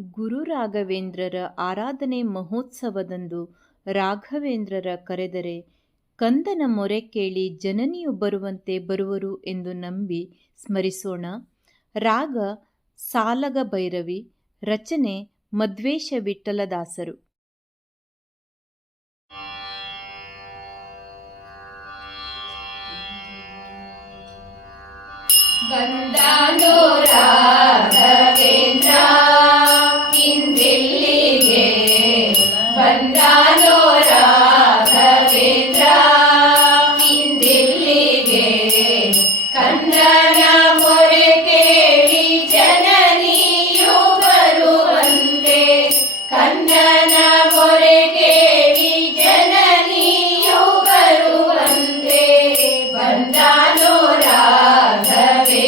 ಗುರು ರಾಘವೇಂದ್ರರ ಆರಾಧನೆ ಮಹೋತ್ಸವದಂದು ರಾಘವೇಂದ್ರರ ಕರೆದರೆ, ಕಂದನ ಮೊರೆ ಕೇಳಿ ಜನನಿಯು ಬರುವಂತೆ ಬರುವರು ಎಂದು ನಂಬಿ ಸ್ಮರಿಸೋಣ. ರಾಗ ಸಾಲಗ ಭೈರವಿ ರಚನೆ ಮಧ್ವೇಶ ವಿಠಲದಾಸರು ಬಂದಾನೋ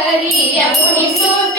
ಹರಿಯ ಮುನಿಸೂತ